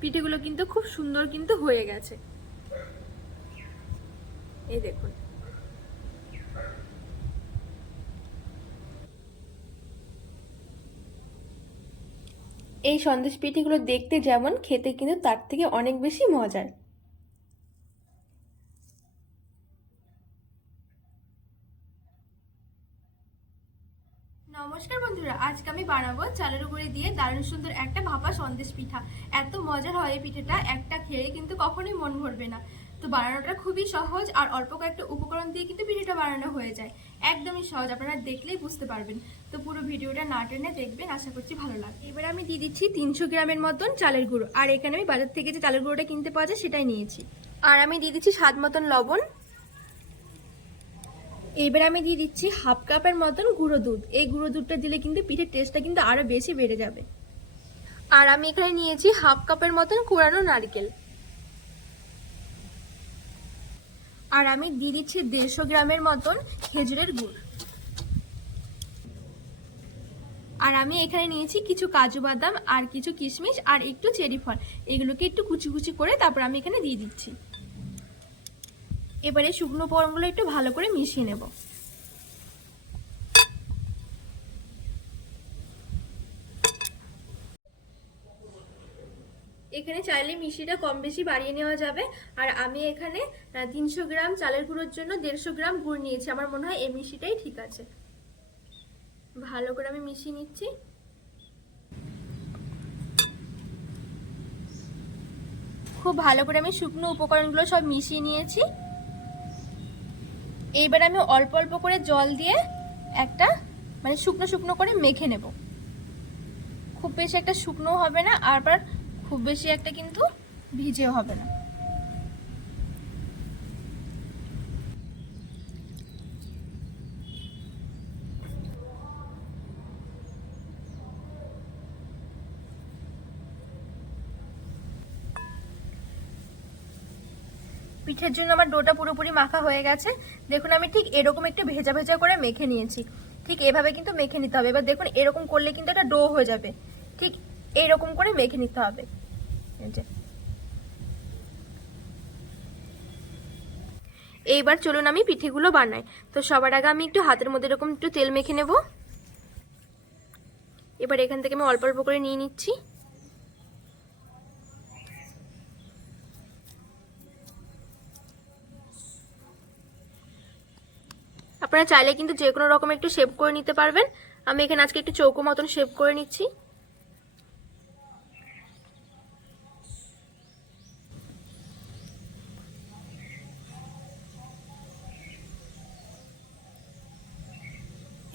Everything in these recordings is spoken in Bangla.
পিঠেগুলো কিন্তু খুব সুন্দর কিন্তু হয়ে গেছে। এই দেখুন। এই সন্দেশ পিঠেগুলো দেখতে যেমন খেতে কিন্তু তার থেকে অনেক বেশি মজার। নমস্কার বন্ধুরা, আজকে আমি বানাবো চালের গুঁড়ি দিয়ে দারুণ সুন্দর একটা ভাপা সন্দেশ পিঠা। এত মজার হয় এই পিঠাটা, একটা খেয়ে কিন্তু কখনোই মন ভরবে না। তো বানানোটা খুবই সহজ আর অল্প কয়েকটা উপকরণ দিয়ে কিন্তু পিঠাটা বানানো হয়ে যায়। একদমই সহজ, আপনারা দেখলেই বুঝতে পারবেন। তো পুরো ভিডিওটা না টেনে দেখবেন, আশা করছি ভালো লাগবে। এবার আমি দিয়ে দিচ্ছি তিনশো গ্রামের মতন চালের গুঁড়ো। আর এখানে আমি বাজার থেকে যে চালের গুঁড়োটা কিনতে পাওয়া যায় সেটাই নিয়েছি। আর আমি দিয়ে দিচ্ছি স্বাদ মতন লবণ। এবার আমি দিয়ে দিচ্ছি হাফ কাপের মতন গুঁড়ো দুধ। এই গুঁড়ো দুধটা দিলে কিন্তু পিঠের টেস্টটা কিন্তু আরও বেশি বেড়ে যাবে। আর আমি এখানে নিয়েছি হাফ কাপের মতন কোরানো নারকেল। আর আমি দিয়ে দিচ্ছি দেড়শো গ্রামের মতন খেজুরের গুড়। আর আমি এখানে নিয়েছি কিছু কাজু বাদাম আর কিছু কিশমিশ আর একটু চেরি ফল। এগুলোকে একটু কুচি কুচি করে তারপর আমি এখানে দিয়ে দিচ্ছি। এবারে শুকনো উপকরণগুলো একটু ভালো করে মিশিয়ে নেব। এখানে চাইলে মিষ্টিটা কম বেশি বাড়িয়ে নেওয়া যাবে। আর আমি এখানে তিনশো গ্রাম চালের গুঁড়োর জন্য দেড়শো গ্রাম গুড় নিয়েছি। আমার মনে হয় এই মিষ্টিটাই ঠিক আছে। ভালো করে আমি মিশিয়ে নিচ্ছি। খুব ভালো করে আমি শুকনো উপকরণগুলো সব মিশিয়ে নিয়েছি। এইবার আমি অল্প অল্প করে জল দিয়ে একটা মানে শুকনো শুকনো করে মেখে নেব। খুব বেশি একটা শুকনো হবে না, আর খুব বেশি একটা কিন্তু ভিজেও হবে না। পিঠের জন্য আমার ডোটা পুরোপুরি মাখা হয়ে গেছে। দেখুন, আমি ঠিক এরকম একটু ভেজা ভেজা করে মেখে নিয়েছি। ঠিক এভাবে কিন্তু মেখে নিতে হবে। এবার দেখুন, এরকম করলে কিন্তু একটা ডো হয়ে যাবে। ঠিক এইরকম করে মেখে নিতে হবে। এইবার চলুন আমি পিঠেগুলো বানাই। তো সবার আগে আমি একটু হাতের মধ্যে এরকম একটু তেল মেখে নেব। এবার এখান থেকে আমি অল্প অল্প করে নিয়ে নিচ্ছি। আপনারা চাইলে কিন্তু যে কোনো রকম একটু শেপ করে নিতে পারবেন। আমি এখানে আজকে একটু চৌকো মতন শেপ করে নিচ্ছি।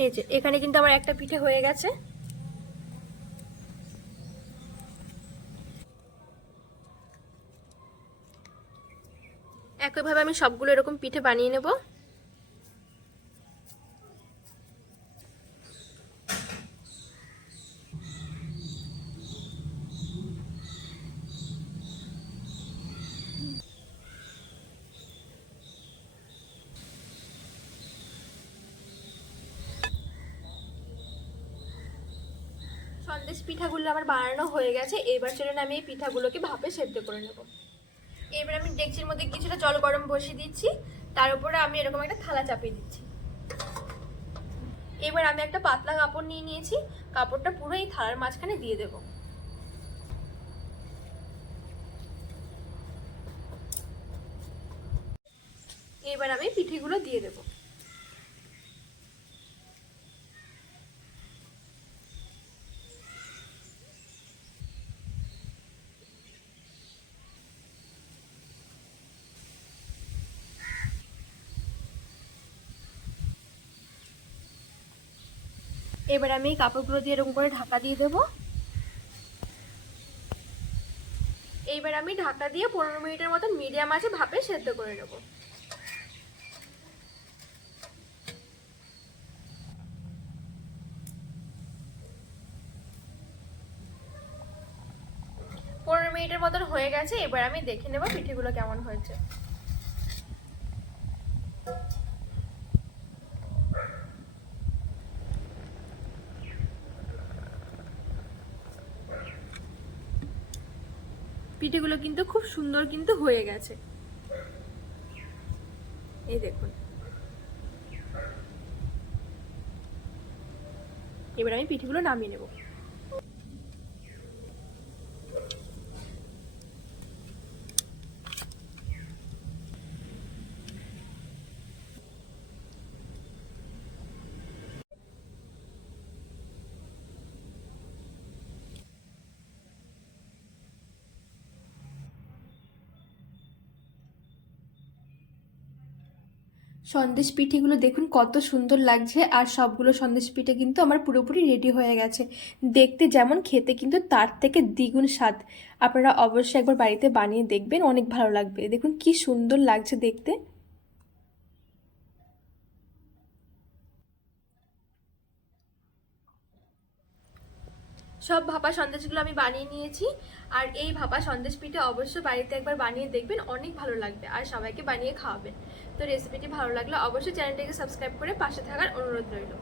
এই যে, এখানে কিন্তু আমার একটা পিঠে হয়ে গেছে। একইভাবে আমি সবগুলো এরকম পিঠে বানিয়ে নেব। সন্দেশ পিঠাগুলো আমার বানানো হয়ে গেছে, এবার চলুন আমি এই পিঠাগুলোকে ভাপে সেদ্ধ করে নেব। এবার আমি ডেকচির মধ্যে কিছুটা জল গরম বসিয়ে দিচ্ছি, তার উপরে আমি এরকম একটা থালা চাপিয়ে দিচ্ছি। এবার আমি একটা পাতলা কাপড় নিয়ে নিয়েছি, কাপড়টা পুরো এই থালার মাঝখানে দিয়ে দেব। এবার আমি পিঠেগুলো দিয়ে দেবো। এবার আমি কাপড়গুলো দিয়ে এরকম করে ঢাকা দিয়ে দেবো। এইবার আমি ঢাকা দিয়ে পনেরো মিনিটের মতন মিডিয়াম আছে ভাপে সেদ্ধ করে নেব। পনেরো মিনিটের মতন হয়ে গেছে, এবার আমি দেখে নেব পিঠেগুলো কেমন হয়েছে। পিঠেগুলো কিন্তু খুব সুন্দর কিন্তু হয়ে গেছে। এই দেখুন। এবার আমি পিঠেগুলো নামিয়ে নেব। সন্দেশ পিঠেগুলো দেখুন, কত সুন্দর লাগছে। আর সবগুলো সন্দেশ পিঠে কিন্তু আমার পুরোপুরি রেডি হয়ে গেছে। দেখতে যেমন খেতে কিন্তু তার থেকে দ্বিগুণ স্বাদ। আপনারা অবশ্যই একবার বাড়িতে বানিয়ে দেখবেন, অনেক ভালো লাগবে। দেখুন, কি সুন্দর লাগছে দেখতে। সব ভাপা সন্দেশগুলো আমি বানিয়ে নিয়েছি। আর এই ভাপা সন্দেশ পিঠে অবশ্যই বাড়িতে একবার বানিয়ে দেখবেন, অনেক ভালো লাগবে। আর সবাইকে বানিয়ে খাওয়াবেন। তো রেসিপিটি ভালো লাগলে অবশ্যই চ্যানেলটিকে সাবস্ক্রাইব করে পাশে থাকার অনুরোধ রইল।